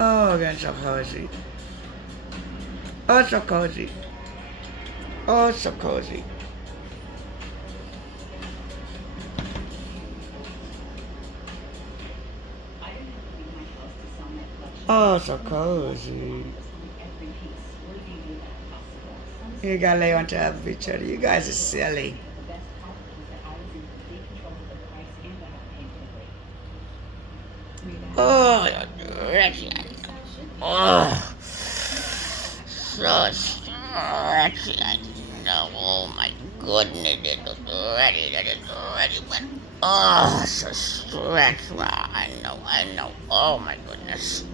Oh, that's so cozy. Oh, so cozy. Oh, so cozy. Oh, so cozy. You gotta lay on top of each other. You guys are silly. Oh, stretchy. Oh, so stretchy. I know. Oh my goodness, it is ready. That is ready. But oh, so stretchy. I know. Oh my goodness.